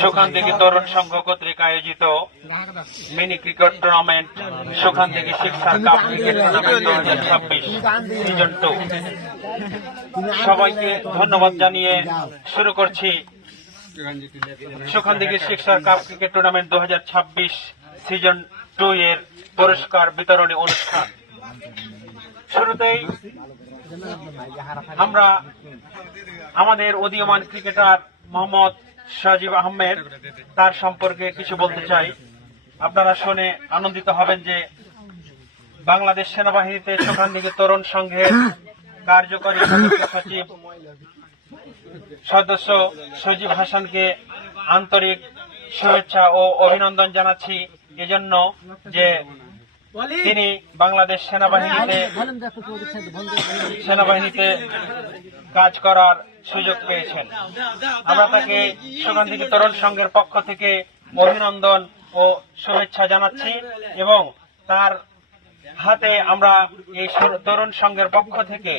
সুখান্তিকি তরুণ সংঘ কর্তৃক আয়োজিত mini cricket tournament সুখান্তিকি শিক্ষার কাপ ক্রিকেট টুর্নামেন্ট 2026 সিজন 2। সবাইকে ধন্যবাদ জানিয়ে শুরু করছি সুখান্তিকি শিক্ষার কাপ ক্রিকেট টুর্নামেন্ট 2026 সিজন 2 এর পুরস্কার বিতরণী অনুষ্ঠান। শুরুতেই আমরা আমাদের উদীয়মান ক্রিকেটার মোহাম্মদ সজীব আহমেদ তার সম্পর্কে কিছু বলতে চাই। আপনারা শুনে আনন্দিত হবেন যে বাংলাদেশ সেনাবাহিনীতে সুখান্তিকি তরুণ সংঘের কার্যকরী সচিব সদস্য সজীব হাসানকে আন্তরিক শুভেচ্ছা ও অভিনন্দন জানাচ্ছি এজন্য যে তিনি বাংলাদেশ সেনাবাহিনীতে কাজ করার সুযোগ পেয়েছেন। আমরা তাকে সুখান্তিকি তরুণ সংঘের পক্ষ থেকে অভিনন্দন ও শুভেচ্ছা জানাচ্ছি এবং তার হাতে আমরা এই তরুণ সংঘের পক্ষ থেকে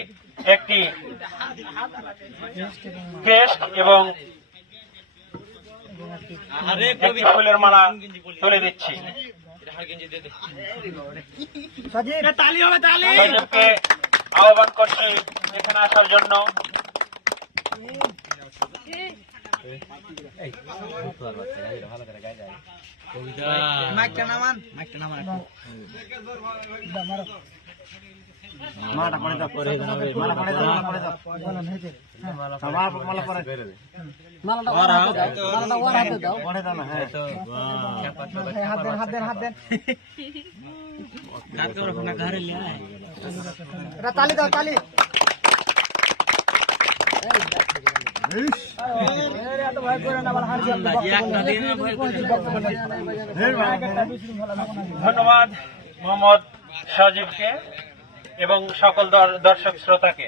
একটি ক্রেস্ট এবং একটি ফুলের মালা তুলে দিচ্ছি। সজীবকে আহ্বান করছি এখানে আসার জন্য। তালি দাও তালি। ধন্যবাদ মোহাম্মদ সজীবকে এবং সকল দর্শক শ্রোতাকে।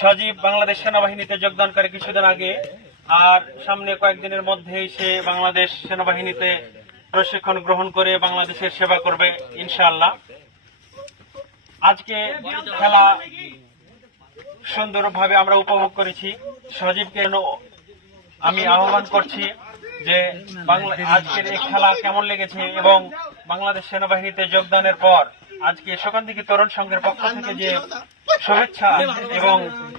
সজীব বাংলাদেশ সেনাবাহিনীতে যোগদান করে কিছুদিন আগে, আর সামনে কয়েকদিনের মধ্যেই সে বাংলাদেশ সেনাবাহিনীতে প্রশিক্ষণ গ্রহণ করে বাংলাদেশের সেবা করবে ইনশাআল্লাহ। আজকে খেলা সুন্দরভাবে আমরা উপভোগ করেছি। সজীবকে আমি আহ্বান করছি যে আজকের এই খেলা কেমন লেগেছে এবং বাংলাদেশ সেনাবাহিনীতে যোগদানের পর আজকে সুখান্তিকি তরুণ সংঘের পক্ষ থেকে যে শুভেচ্ছা এবং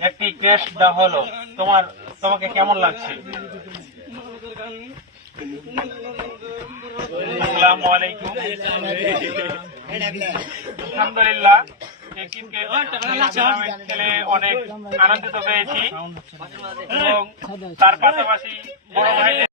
একটি ক্রেস্ট দেওয়া হলো, তোমাকে কেমন লাগছে? আসসালামু আলাইকুম। আলহামদুলিল্লাহ, খেলে অনেক আনন্দিত পেয়েছি এবং তার পাশাপাশি বড় ভাই